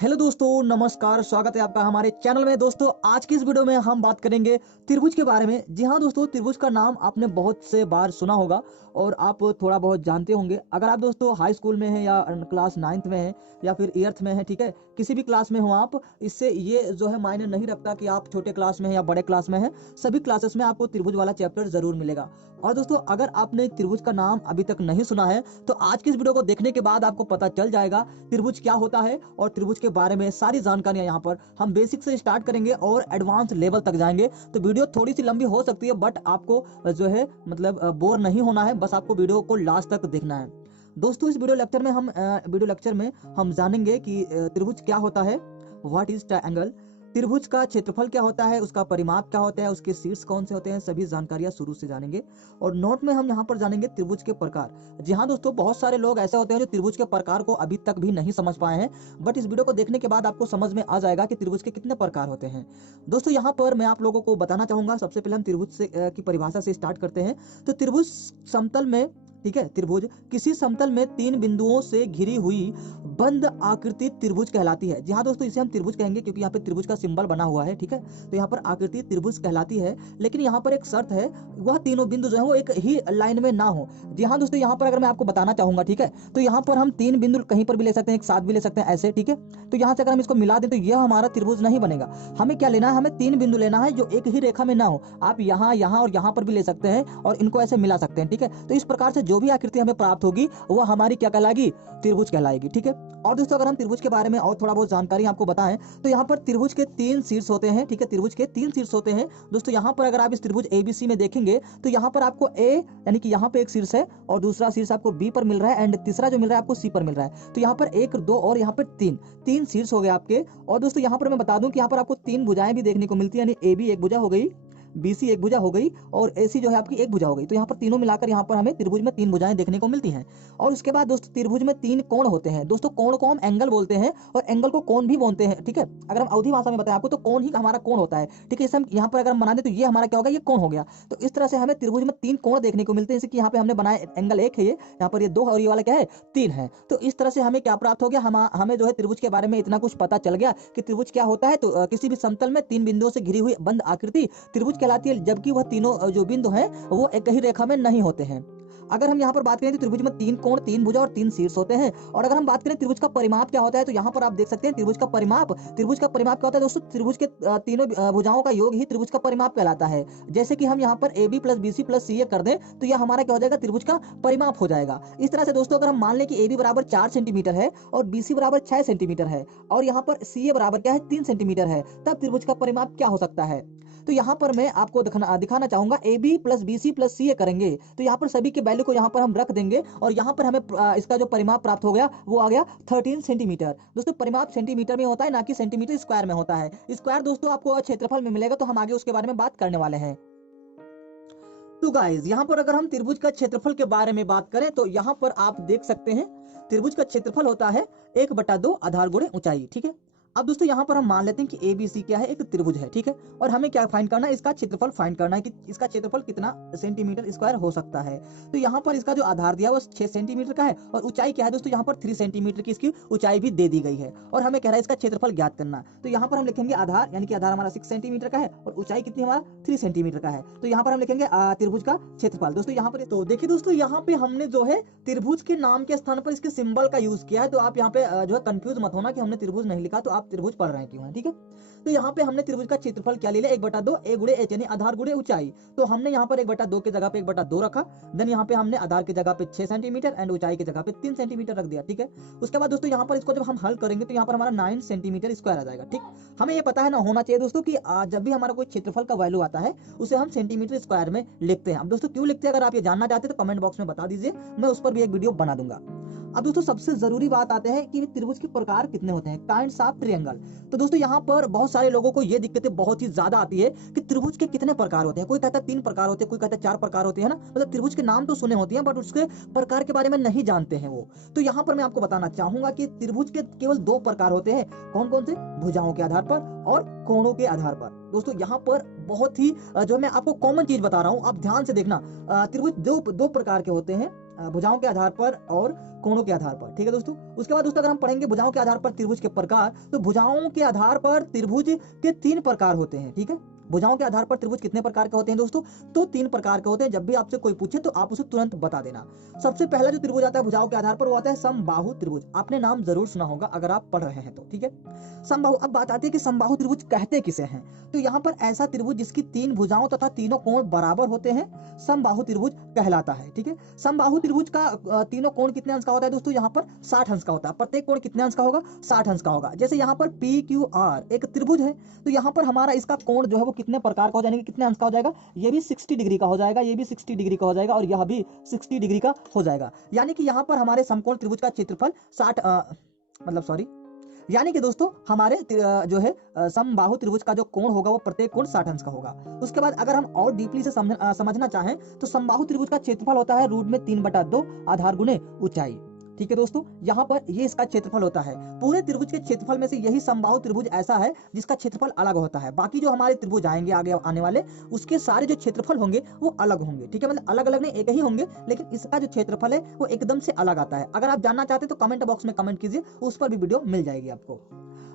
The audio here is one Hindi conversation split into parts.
हेलो दोस्तों, नमस्कार। स्वागत है आपका हमारे चैनल में। दोस्तों, आज की इस वीडियो में हम बात करेंगे त्रिभुज के बारे में। जी हाँ दोस्तों, त्रिभुज का नाम आपने बहुत से बार सुना होगा और आप थोड़ा बहुत जानते होंगे। अगर आप दोस्तों हाई स्कूल में हैं या क्लास 9th में हैं या फिर 8th में हैं, ठीक है, किसी भी क्लास में हो आप, इससे ये जो है मायने नहीं रखता कि आप छोटे क्लास में हैं या बड़े क्लास में हैं। सभी क्लासेस में आपको त्रिभुज वाला चैप्टर जरूर मिलेगा। और दोस्तों, अगर आपने त्रिभुज का नाम अभी तक नहीं सुना है तो आज की इस वीडियो को देखने के बाद आपको पता चल जाएगा त्रिभुज क्या होता है और त्रिभुज के बारे में सारी जानकारियां यहाँ पर हम बेसिक से स्टार्ट करेंगे और एडवांस लेवल तक जाएंगे। तो वीडियो थोड़ी सी लंबी हो सकती है, बट आपको जो है मतलब बोर नहीं होना है। बस आपको वीडियो को लास्ट तक देखना है। दोस्तों, इस वीडियो लेक्चर में हम जानेंगे कि त्रिभुज क्या होता है, व्हाट इज ट्रायंगल, त्रिभुज का क्षेत्रफल क्या होता है, उसका परिमाप क्या होता है, उसके शीर्ष कौन से होते हैं, सभी जानकारियां शुरू से जानेंगे। और नोट में हम यहाँ पर जानेंगे त्रिभुज के प्रकार। जी हाँ दोस्तों, बहुत सारे लोग ऐसे होते हैं जो त्रिभुज के प्रकार को अभी तक भी नहीं समझ पाए हैं, बट इस वीडियो को देखने के बाद आपको समझ में आ जाएगा कि त्रिभुज के कितने प्रकार होते हैं। दोस्तों, यहाँ पर मैं आप लोगों को बताना चाहूंगा, सबसे पहले हम त्रिभुज से की परिभाषा से स्टार्ट करते हैं। तो त्रिभुज समतल में, ठीक है, त्रिभुज किसी समतल में तीन बिंदुओं से घिरी हुई बंद आकृति त्रिभुज कहलाती है। जी हाँ दोस्तों, इसे हम त्रिभुज कहेंगे क्योंकि यहाँ पे त्रिभुज का सिंबल बना हुआ है, ठीक है। तो यहाँ पर आकृति त्रिभुज कहलाती है, लेकिन यहाँ पर एक शर्त है, वह तीनों बिंदु जो है वो एक ही लाइन में ना हो। जी हाँ दोस्तों, यहाँ पर अगर मैं आपको बताना चाहूंगा, ठीक है, तो यहाँ पर हम तीन बिंदु कहीं पर भी ले सकते हैं, एक साथ भी ले सकते हैं, ऐसे, ठीक है। तो यहाँ से अगर हम इसको मिला दें तो यह हमारा त्रिभुज नहीं बनेगा। हमें क्या लेना है, हमें तीन बिंदु लेना है जो एक ही रेखा में ना हो। आप यहाँ, यहाँ और यहाँ पर भी ले सकते हैं और इनको ऐसे मिला सकते हैं, ठीक है। तो इस प्रकार से जो भी आकृति हमें प्राप्त होगी वह हमारी क्या कहलाएगी, त्रिभुज कहलाएगी, ठीक है। और दोस्तों, अगर हम त्रिभुज के बारे में और थोड़ा बहुत जानकारी आपको बताएं तो यहाँ पर त्रिभुज के तीन शीर्ष होते हैं, ठीक है, त्रिभुज के तीन शीर्ष होते हैं। दोस्तों, यहाँ पर अगर आप इस त्रिभुज एबीसी में देखेंगे तो यहाँ पर आपको ए यानी कि यहाँ पे एक शीर्ष है और दूसरा शीर्ष आपको बी पर मिल रहा है एंड तीसरा जो मिल रहा है आपको सी पर मिल रहा है। तो यहाँ पर एक, दो और यहाँ पर तीन, तीन शीर्ष हो गए आपके। और दोस्तों, यहाँ पर मैं बता दूं कि यहाँ पर आपको तीन भुजाएं भी देखने को मिलती है, यानी ए बी एक भुजा हो गई, बीसी एक भुजा हो गई और एसी जो है आपकी एक भुजा हो गई। तो यहाँ पर तीनों मिलाकर यहाँ पर हमें त्रिभुज में तीन भुजाएं देखने को मिलती हैं। और उसके बाद दोस्तों, त्रिभुज में तीन कोण होते हैं। दोस्तों, कोण को हम एंगल बोलते हैं और एंगल को कोण भी बोलते हैं, ठीक है। अगर हम अवधि भाषा में बताएं आपको तो कोण ही हमारा कोण होता है, ठीक है। इसे हम यहाँ पर अगर हम बना दें तो ये हमारा क्या होगा, ये कोण हो गया। तो इस तरह से हमें त्रिभुज में तीन कोण देखने को मिलते हैं। जैसे कि यहाँ पे हमने बनाया एंगल एक है, ये यहाँ पर ये दो और ये वाला क्या है, तीन है। तो इस तरह से हमें क्या प्राप्त हो गया, हमें जो है त्रिभुज के बारे में इतना कुछ पता चल गया कि त्रिभुज क्या होता है। तो किसी भी समतल में तीन बिंदुओं से घिरी हुई बंद आकृति त्रिभुज कहलाती है, जबकि वह तीनों जो बिंदु हैं वो एक ही रेखा में नहीं होते हैं। अगर हम यहाँ पर बात करें तो त्रिभुज में तीन कोण, तीन भुजा और तीन शीर्ष होते हैं। और अगर हम बात करें त्रिभुज का परिमाप क्या होता है तो यहाँ पर आप देख सकते हैं त्रिभुज का परिमाप क्या होता है दोस्तों, त्रिभुज के तीनों भुजाओं का योग ही त्रिभुज का परिमाप कहलाता है। जैसे कि हम यहाँ पर A B plus B C plus C A कर दें तो यह हमारा क्या हो जाएगा, त्रिभुज का परिमाप हो जाएगा। इस तरह से दोस्तों, अगर हम मान लें कि ए बी बराबर 4 सेंटीमीटर है और बी सी बराबर 6 सेंटीमीटर है और यहाँ पर सी ए बराबर क्या है, 3 सेंटीमीटर है, तब त्रिभुज का परिमाप क्या हो सकता है। तो यहाँ पर मैं आपको दिखाना चाहूंगा, A B plus B C plus C A करेंगे तो यहाँ पर सभी के वैल्यू को यहाँ पर हम रख देंगे और यहाँ पर हमें इसका जो परिमाप प्राप्त हो गया वो आ गया 13 सेंटीमीटर। दोस्तों, परिमाप सेंटीमीटर में होता है, ना कि सेंटीमीटर स्क्वायर में होता है। स्क्वायर दोस्तों आपको क्षेत्रफल में मिलेगा, तो हम आगे उसके बारे में बात करने वाले हैं। तो गाइस, यहाँ पर अगर हम त्रिभुज का क्षेत्रफल के बारे में बात करें तो यहाँ पर आप देख सकते हैं त्रिभुज का क्षेत्रफल होता है 1/2 आधार गुणे ऊंचाई, ठीक है। अब दोस्तों, यहाँ पर हम मान लेते हैं कि ए बी सी क्या है, एक त्रिभुज है, ठीक है। और हमें क्या फाइंड करना है, इसका क्षेत्रफल फाइंड करना है कि इसका क्षेत्रफल कितना सेंटीमीटर स्क्वायर हो सकता है। तो यहाँ पर इसका जो आधार दिया है वो 6 सेंटीमीटर का है और ऊंचाई क्या है दोस्तों, यहाँ पर 3 सेंटीमीटर की इसकी ऊंचाई भी दे दी गई है और हमें कह रहा है इसका क्षेत्रफल ज्ञात करना। तो यहाँ पर हम लिखेंगे आधार, यानी कि आधार हमारा 6 सेंटीमीटर का है और ऊंचाई कितनी हमारा 3 सेंटीमीटर का है। तो यहाँ पर हम लिखेंगे त्रिभुज का क्षेत्रफल। दोस्तों, यहाँ पर तो देखिए दोस्तों, यहाँ पे हमने जो है त्रिभुज के नाम के स्थान पर इसके सिंबल का यूज किया है। तो आप यहाँ पे जो है कंफ्यूज मत होना कि हमने त्रिभुज नहीं लिखा, तो आप त्रिभुज पढ़ रहे हैं क्यों है, ठीक है। तो यहाँ पे हमने त्रिभुज का क्षेत्रफल क्या ले लिया, 1/2 ए गुणे एच, यानी आधार गुणे ऊंचाई। तो हमने यहाँ पर 1/2 की जगह पे 1/2 रखा। देन यहाँ पे हमने आधार की जगह पे 6 सेंटीमीटर एंड ऊंचाई की जगह पे 3 सेंटीमीटर रख दिया, ठीक है। उसके बाद दोस्तों, यहाँ पर इसको जब हम हल करेंगे तो यहाँ पर हमारा 9 सेंटीमीटर स्क्वायर आ जाएगा, ठीक। हमें ये पता है ना, होना चाहिए दोस्तों कि जब भी हमारा कोई क्षेत्रफल का वैल्यू आता है उसे हम सेंटीमीटर स्क्वायर में लिखते हैं। अब दोस्तों, क्यों लिखते हैं अगर आप ये जानना चाहते हैं तो कमेंट बॉक्स में बता दीजिए, मैं उस पर भी एक वीडियो बना दूंगा। अब दोस्तों, सबसे जरूरी बात आते हैं कि त्रिभुज के प्रकार कितने होते हैं, काइंड्स ऑफ ट्रायंगल। तो दोस्तों, यहाँ पर बहुत सारे लोगों को ये दिक्कतें बहुत ही ज्यादा आती है कि त्रिभुज के कितने प्रकार होते हैं। कोई कहता है 3 प्रकार होते हैं, कोई कहता है 4 प्रकार होते हैं ना, मतलब त्रिभुज के नाम तो सुने होते हैं बट उसके प्रकार के बारे में नहीं जानते हैं वो। तो यहाँ पर मैं आपको बताना चाहूंगा कि त्रिभुज के केवल 2 प्रकार होते हैं। कौन कौन से, भुजाओं के आधार पर और कोणों के आधार पर। दोस्तों, यहाँ पर बहुत ही जो मैं आपको कॉमन चीज बता रहा हूँ, आप ध्यान से देखना। त्रिभुज दो प्रकार के होते हैं, भुजाओं के आधार पर और कोणों के आधार पर। ठीक है दोस्तों। उसके बाद दोस्तों अगर हम पढ़ेंगे भुजाओं के आधार पर त्रिभुज के प्रकार, तो भुजाओं के आधार पर त्रिभुज के 3 प्रकार होते हैं। ठीक है, भुजाओं के आधार पर त्रिभुज कितने प्रकार के होते हैं दोस्तों? तो 3 प्रकार के होते हैं। जब भी आपसे कोई पूछे तो आप उसे तुरंत बता देना। सबसे पहला जो त्रिभुज आता है भुजाओं के आधार पर वो आता है समबाहु त्रिभुज। आपने नाम जरूर सुना होगा अगर आप पढ़ रहे हैं तो। ठीक है, समबाहु। अब बात आती है कि समबाहु त्रिभुज कहते किसे हैं? तो यहाँ पर ऐसा त्रिभुज जिसकी 3 भुजाओं तथा तीनों कोण बराबर होते हैं समबाहु त्रिभुज कहलाता है। ठीक है, समबाहु त्रिभुज का तीनों कोण कितने अंश का होता है दोस्तों? यहाँ पर 60 अंश का होता है। प्रत्येक कोण कितने अंश का होगा? 60 अंश का होगा। जैसे यहाँ पर PQR एक त्रिभुज है, तो यहाँ पर हमारा इसका कोण जो है वो कितने प्रकार का हो जाएगा, कितने अंश का हो जाएगा? ये भी 60 डिग्री का हो जाएगा, ये भी 60 डिग्री का हो जाएगा और यह भी 60 डिग्री का हो जाएगा। यानी कि यहाँ पर हमारे समकोण त्रिभुज का क्षेत्रफल 60 यानी कि दोस्तों हमारे जो है समबाहु त्रिभुज का जो कोण होगा वो प्रत्येक कोण 60 अंश का होगा। उसके बाद अगर हम और डीपली से समझना चाहें तो समबाहु त्रिभुज का क्षेत्रफल होता है रूट में 3/2 आधार गुणे ऊंचाई। ठीक है दोस्तों, यहाँ पर ये इसका क्षेत्रफल होता है। पूरे त्रिभुज के क्षेत्रफल में से यही समबाहु त्रिभुज ऐसा है जिसका क्षेत्रफल अलग होता है। बाकी जो हमारे त्रिभुज आएंगे आगे आने वाले, उसके सारे जो क्षेत्रफल होंगे वो अलग होंगे। ठीक है, मतलब अलग अलग नहीं, एक ही होंगे, लेकिन इसका जो क्षेत्रफल है वो एकदम से अलग आता है। अगर आप जानना चाहते हैं तो कमेंट बॉक्स में कमेंट कीजिए, उस पर भी वीडियो मिल जाएगी आपको।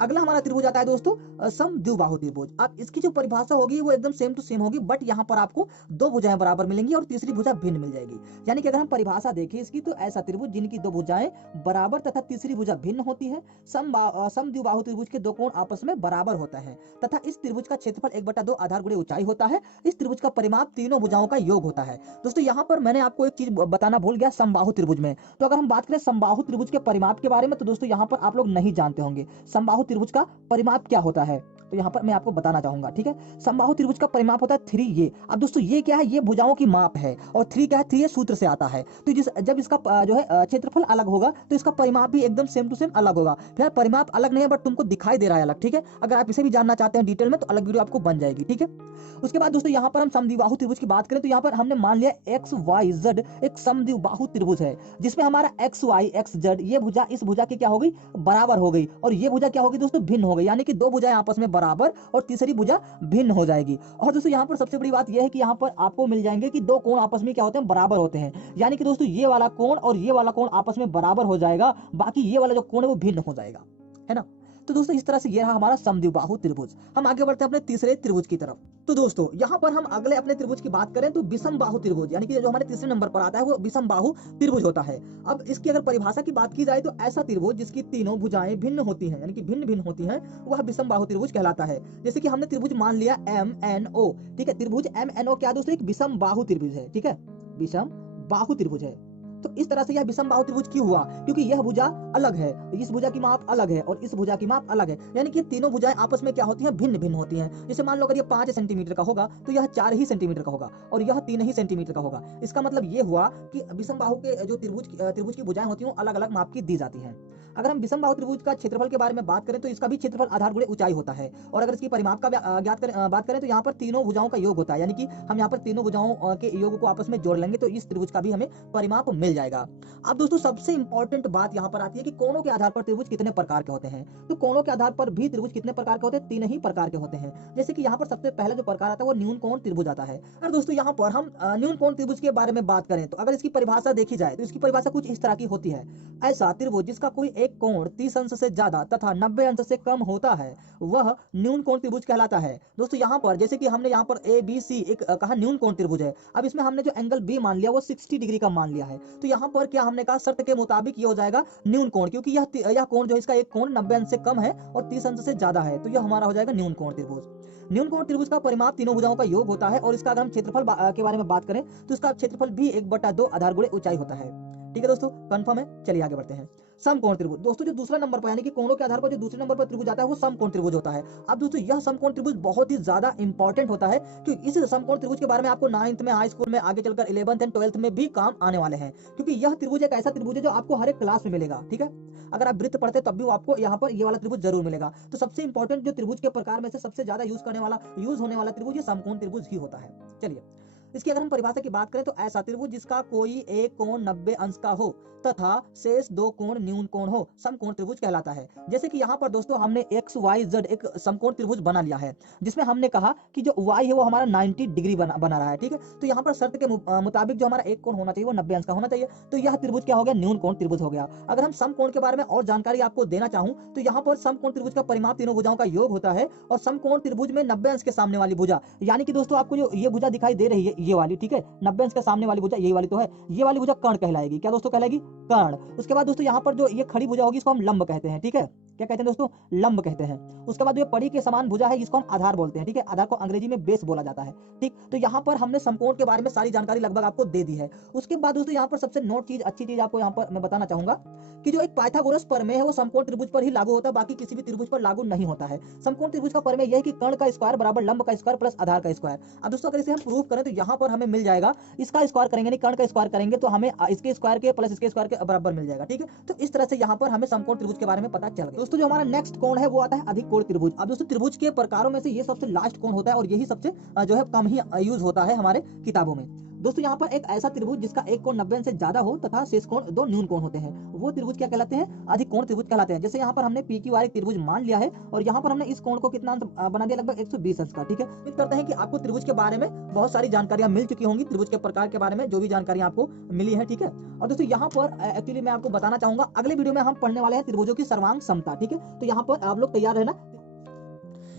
अगला हमारा त्रिभुज आता है दोस्तों समद्विबाहु त्रिभुज। अब इसकी जो परिभाषा होगी वो एकदम सेम टू सेम होगी, बट यहाँ पर आपको 2 भुजाएं बराबर मिलेंगी और तीसरी भुजा भिन्न मिल जाएगी। यानी कि अगर हम परिभाषा देखें इसकी, तो ऐसा त्रिभुज जिनकी 2 भुजाएं बराबर तथा तीसरी भुजा भिन्न होती है। समद्विबाहु त्रिभुज के 2 कोण आपस में बराबर होता है तथा इस त्रिभुज का क्षेत्रफल 1/2 आधार गुणे ऊंचाई होता है। इस त्रिभुज का परिमाप तीनों भुजाओं का योग होता है। दोस्तों यहाँ पर मैंने आपको एक चीज बताना भूल गया समबाहु त्रिभुज में। तो अगर हम बात करें समबाहु त्रिभुज के परिमाप के बारे में, तो दोस्तों यहाँ पर आप लोग नहीं जानते होंगे समबाहु त्रिभुज का परिमाप क्या होता है। तो यहाँ पर मैं आपको बताना चाहूंगा। ठीक है, समबाहु त्रिभुज का परिमाप होता है 3a। अब दोस्तों ये क्या है? ये भुजाओं की माप है और 3 क्या है? 3a सूत्र से आता है। तो जब इसका जो है क्षेत्रफल अलग होगा तो इसका परिमाप भी एकदम सेम टू सेम अलग होगा। फिर परिमाप अलग नहीं है, बट तुमको दिखाई दे रहा है अलग। ठीक है, अगर आप इसे भी जानना चाहते हैं डिटेल में तो अलग वीडियो आपको बन जाएगी। ठीक है, उसके बाद दोस्तों यहाँ पर हम समद्विबाहु त्रिभुज की बात करें तो यहाँ पर हमने मान लिया XYZ एक समद्विबाहु त्रिभुज है जिसमें हमारा XYXZ ये भुजा इस भुजा की क्या हो गई? बराबर हो गई। और ये भुजा क्या होगी दोस्तों? भिन्न हो गई। यानी कि 2 भुजाएं आपस में बराबर और तीसरी भुजा भिन्न हो जाएगी। और दोस्तों यहाँ पर सबसे बड़ी बात यह है कि यहाँ पर आपको मिल जाएंगे कि 2 कोण आपस में क्या होते हैं? बराबर होते हैं। यानी कि दोस्तों ये वाला कोण और ये वाला कोण आपस में बराबर हो जाएगा, बाकी ये वाला जो कोण है वो भिन्न हो जाएगा, है ना। तो दोस्तों इस तरह से ये रहा हमारा समद्विबाहु त्रिभुज। हम आगे बढ़ते हैं अपने तीसरे त्रिभुज की तरफ। तो दोस्तों यहाँ पर हम अगले अपने त्रिभुज की बात करें तो विषमबाहु त्रिभुज, यानी कि जो हमारे तीसरे नंबर पर आता है वो विषमबाहु त्रिभुज होता है। अब इसकी अगर परिभाषा की बात की जाए तो ऐसा त्रिभुज जिसकी तीनों भुजाएं भिन्न होती हैं, यानी कि भिन्न भिन्न होती हैं, वह विषमबाहु त्रिभुज कहलाता है। जैसे कि हमने त्रिभुज मान लिया MNO। ठीक है, त्रिभुज MNO क्या दोस्तों? एक विषमबाहु त्रिभुज है। ठीक है, विषमबाहु त्रिभुज है। तो इस तरह से यह विषमबाहु त्रिभुज क्यों हुआ? क्योंकि यह भुजा अलग है, इस भुजा की माप अलग है और इस भुजा की माप अलग है। यानी कि तीनों भुजाएं आपस में क्या होती हैं? भिन्न भिन्न होती हैं। जैसे मान लो अगर ये 5 सेंटीमीटर का होगा तो यह 4 ही सेंटीमीटर का होगा और यह 3 ही सेंटीमीटर का होगा। इसका मतलब ये हुआ कि विषमबाहु के जो त्रिभुज की भुजाएं होती हैं अलग अलग माप की दी जाती हैं। अगर हम विषमबाहु त्रिभुज का क्षेत्रफल के बारे में बात करें तो इसका भी क्षेत्रफल आधार गुणे ऊंचाई होता है। और अगर इसकी परिमाप का बात करें तो यहाँ पर तीनों भुजाओं का योग होता है। यानी कि हम यहाँ पर तीनों भुजाओं के योग को आपस में जोड़ लेंगे तो इस त्रिभुज का भी हमें परिमाप मिल जाएगा। अब दोस्तों सबसे इंपॉर्टेंट बात यहाँ पर आती है कि कोणों के आधार पर त्रिभुज कितने प्रकार के होते हैं। तो कोणों के आधार पर भी त्रिभुज कितने प्रकार के होते हैं? 3 ही प्रकार के होते हैं। जैसे कि यहाँ पर सबसे पहला जो प्रकार आता है वो न्यून कोण त्रिभुज आता है। और दोस्तों यहाँ पर हम न्यून कोण त्रिभुज के बारे में बात करें तो अगर इसकी परिभाषा देखी जाए तो इसकी परिभाषा कुछ इस तरह की होती है। ऐसा त्रिभुज जिसका कोई एक कोण 30 अंश से ज्यादा तथा 90 अंश से कम होता है वह न्यून कोण त्रिभुज कहलाता है। दोस्तों यहाँ पर जैसे कि हमने यहाँ पर ABC एक कहा न्यून कोण त्रिभुज है। अब इसमें हमने जो एंगल B मान लिया वो 60 डिग्री का मान लिया है। तो यहाँ पर क्या हमने कहा? शर्त के मुताबिक ये हो जाएगा न्यून कोण, क्योंकि यह कोण जो इसका एक कोण 90 अंश से कम है और 30 अंश से ज्यादा है, तो यह हमारा हो जाएगा न्यून कोण त्रिभुज। न्यून कोण त्रिभुज का परिमाप तीनों भुजाओं का योग होता है और इसका अगर हम क्षेत्रफल के बारे में बात करें तो इसका क्षेत्रफल भी 1/2 आधार गुणे ऊंचाई होता है। ठीक है दोस्तों, कंफर्म है? चलिए आगे बढ़ते हैं। समकोण त्रिभुज। दोस्तों जो दूसरा नंबर पर यानी कि कोणों के आधार पर जो दूसरे नंबर पर त्रिभुज आता है वो समकोण त्रिभुज होता है। अब दोस्तों यह समकोण त्रिभुज बहुत ही ज्यादा इंपॉर्टेंट होता है क्योंकि इस समकोण त्रिभुज के बारे में आपको 9th में, हाई स्कूल में, आगे चलकर 11th एंड 12th में भी काम आने वाले हैं, क्योंकि यह त्रिभुज एक ऐसा त्रिभुज है जो आपको हर एक क्लास में मिलेगा। ठीक है, अगर आप वृत्त पढ़ते तब भी आपको यहाँ पर ये वाला त्रिभुज जरूर मिलेगा। तो सबसे इंपॉर्टेंट जो त्रिभुज के प्रकार में से सबसे ज्यादा यूज होने वाला त्रिभुज ये समकोण त्रिभुज ही होता है। चलिए इसकी अगर हम परिभाषा की बात करें तो ऐसा त्रिभुज जिसका कोई एक कोण 90 अंश का हो तथा शेष दो कोण न्यून कोण हो समकोण त्रिभुज कहलाता है। जैसे कि यहाँ पर दोस्तों हमने एक्स वाई जेड एक समकोण त्रिभुज बना लिया है, जिसमें हमने कहा कि जो वाई है वो हमारा 90 डिग्री बना रहा है, ठीक है। तो यहाँ पर शर्त के मुताबिक जो हमारा एक कोण होना चाहिए वो 90 अंश का होना चाहिए, तो यह त्रिभुज क्या हो गया, न्यून कोण त्रिभुज हो गया। अगर हम समकोण के बारे में और जानकारी आपको देना चाहूं तो यहाँ पर समकोण त्रिभुज का परिमाप तीनों भुजाओं का योग होता है, और समकोण त्रिभुज में 90 अंश के सामने वाली भुजा, यानी कि दोस्तों आपको जो ये भुजा दिखाई दे रही है ये वाली, ठीक है, 90 अंश के सामने वाली भुजा यही वाली तो है, ये वाली भुजा कर्ण कहलाएगी। क्या दोस्तों कहलाएगी, कर्ण। उसके बाद दोस्तों यहाँ पर जो ये खड़ी भुजा होगी इसको हम लंब कहते हैं, ठीक है, क्या कहते हैं दोस्तों, लंब कहते हैं। उसके बाद ये पड़ी के समान भुजा है जिसको हम आधार बोलते हैं, ठीक है, आधार को अंग्रेजी में बेस बोला जाता है, ठीक। तो यहाँ पर हमने समकोण के बारे में सारी जानकारी लगभग आपको दे दी है। उसके बाद दोस्तों यहाँ पर सबसे नोट चीज, अच्छी चीज आपको यहाँ पर मैं बताना चाहूंगा कि जो एक पाइथागोरस प्रमेय है वो समकोण त्रिभुज पर ही लागू होता है, बाकी किसी भी त्रिभुज पर लागू नहीं होता है। समकोण त्रिभुज का प्रमेय यह है कि कर्ण का स्क्वायर बराबर लंब का स्क्वायर प्लस आधार का स्क्वायर। अब दोस्तों अगर इसे हम प्रूव करें तो यहाँ पर हमें मिल जाएगा, इसका स्क्वायर करेंगे नहीं कर्ण का स्क्वायर करेंगे तो हमें इसके स्क्वायर के प्लस इसके स्क्वायर के बराबर मिल जाएगा, ठीक है। तो इस तरह से यहाँ पर हमें समकोण त्रिभुज के बारे में पता चल गया। दोस्तों जो हमारा नेक्स्ट कोण है वो आता है अधिक कोण त्रिभुज। अब दोस्तों त्रिभुज के प्रकारों में से ये सबसे लास्ट कोण होता है और यही सबसे जो है कम ही यूज होता है हमारे किताबों में। दोस्तों यहाँ पर एक ऐसा त्रिभुज जिसका एक कोण 90 से ज्यादा हो तथा शेष कोण दो न्यून कोण होते हैं, वो त्रिभुज क्या कहलाते हैं, अधिक कोण त्रिभुज कहलाते हैं। जैसे यहाँ पर हमने पी क्यू आर एक त्रिभुज मान लिया है और यहाँ पर हमने इस कोण को कितना बना दिया, लगभग 120 अंश का, ठीक है। उम्मीद करते हैं कि आपको त्रिभुज के बारे में बहुत सारी जानकारियां मिल चुकी होंगी, त्रिभुज के प्रकार के बारे में जो भी जानकारी आपको मिली है, ठीक है। और दोस्तों यहाँ पर एक्चुअली मैं आपको बताना चाहूंगा अगले वीडियो में हम पढ़ने वाले हैं त्रिभुजों की सर्वांग समता, ठीक है। तो यहाँ पर आप लोग तैयार रहना।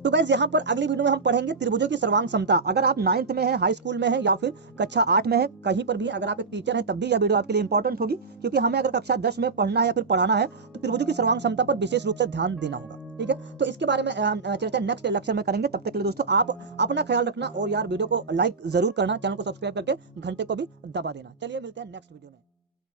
तो गाइस यहाँ पर अगली वीडियो में हम पढ़ेंगे त्रिभुजों की सर्वांग समता। अगर आप 9th में है, हाई स्कूल में है या फिर कक्षा 8 में है, कहीं पर भी अगर आप एक टीचर हैं तब भी यह वीडियो आपके लिए इंपॉर्टेंट होगी, क्योंकि हमें अगर कक्षा 10 में पढ़ना है या फिर पढ़ाना है तो त्रिभुजों की सर्वांग समता पर विशेष रूप से ध्यान देना होगा, ठीक है। तो इसके बारे में चर्चा नेक्स्ट लेक्चर में करेंगे। तब तक के लिए दोस्तों आप अपना ख्याल रखना और यार वीडियो को लाइक जरूर करना, चैनल को सब्सक्राइब करके घंटे को भी दबा देना। चलिए मिलते हैं नेक्स्ट वीडियो में।